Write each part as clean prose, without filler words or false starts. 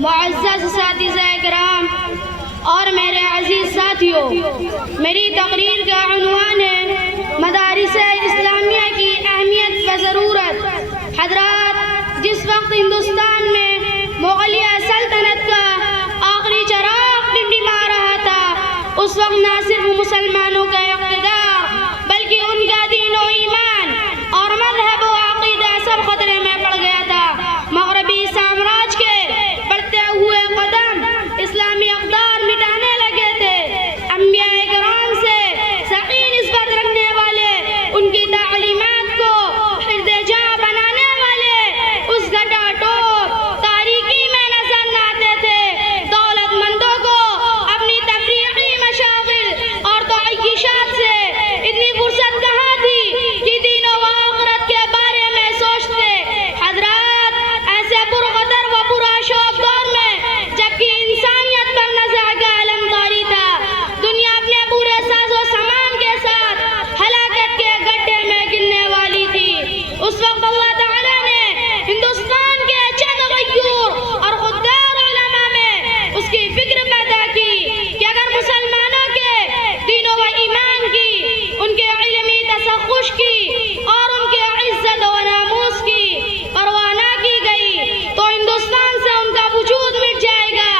معزز اساتذہ کرام اور میرے عزیز ساتھیوں، میری تقریر کا عنوان ہے مدارس اسلامیہ کی اہمیت و ضرورت۔ حضرات، جس وقت ہندوستان میں مغلیہ سلطنت کا آخری چراغ ٹمٹما رہا تھا، اس وقت نہ صرف مسلمانوں کا اقتدار بلکہ ان کا دین و ایمان اور مذہب و عقیدہ سب خطرے میں پڑ گیا تھا۔ مغربی سامراج کے بڑھتے ہوئے قدم اسلامی اقدار مٹانے لگے تھے۔ انبیاء کرام سے صحیح نسبت رکھنے والے، ان کی تعلیمات کو حرز جاں بنانے والے اس گھٹا ٹوپ تاریکی میں نظر نہ آتے تھے۔ دولت مندوں کو اپنی تفریحی مشاغل اور تعیشات سے اتنی فرصت کہاں تھی کہ دین و آخرت کے بارے میں سوچتے۔ حضرات، ایسے پرقدر و پرآشوب دور میں جبکہ انسانیت پر نزع کا علم طاری تھا، دنیا اپنے پورے ساز و سامان کے ساتھ ہلاکت کے گڈھے میں گرنے والی تھی، اس وقت اللہ تعالیٰ نے ہندوستان کے چند غیور اور خوددار علماء میں اس کی فکر پیدا کی کہ اگر مسلمانوں کے دین و ایمان کی، ان کے علمی تسخش کی اور ان کے عزت و ناموس کی پرواہ نہ کی گئی تو ہندوستان سے ان کا وجود مٹ جائے گا،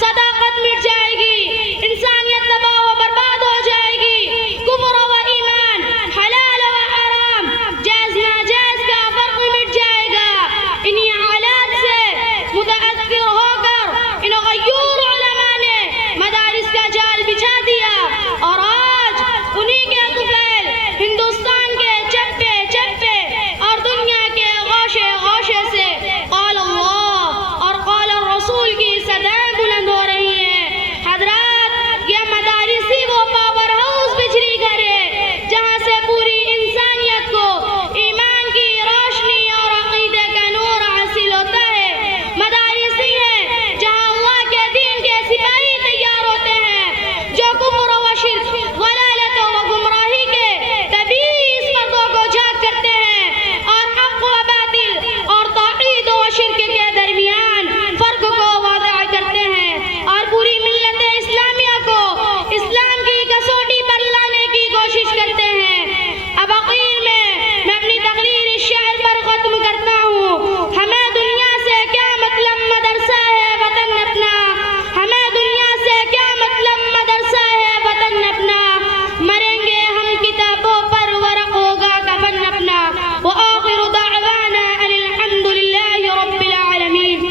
صداقت مٹ جائے گی، انسانیت تباہ و برباد ہو جائے گی، کفر و ایمان، حلال و حرام، جائز ناجائز کا فرق مٹ جائے گا۔ انہی حالات سے متاثر ہو کر ان غیور علماء نے مدارس کا جال بچھا دیا اور آج انہی کے طفیل ہندوستان کے چپے چپے اور دنیا کے غوشے غوشے سے قال اللہ اور قال الرسول کی صدائیں بلند ہو رہی ہیں۔ حضرات، یہ مدارس ہی وہ پاور ہاؤس بجلی گھر ہے جہاں سے پوری انسانیت کو ایمان کی روشنی اور عقیدے کا نور حاصل ہوتا ہے۔ مدارس ہی ہیں جہاں اللہ کے دین کے سپاہی تیار ہوتے ہیں جو کفر و شرک، ضلالت و گمراہی کے تبیس پردوں کو جھاگ کرتے ہیں اور حق و باطل اور توحید و شرک کے درمیان فرق کو واضح کرتے ہیں اور پوری ملت اسلامیہ کو اسلام کی کسوٹی پر لانے کی کوشش کرتے ہیں۔ اب اخیر میں اپنی تقریر اس شعر پر ختم کرتا ہوں: ہمیں دنیا سے کیا مطلب، مدرسہ ہے وطن اپنا، ہمیں دنیا سے کیا مطلب، مدرسہ ہے وطن اپنا، مریں گے ہم کتابوں پر، ورق ہوگا کفن اپنا۔ وآخر دعوانا ان الحمد للہ رب العالمین۔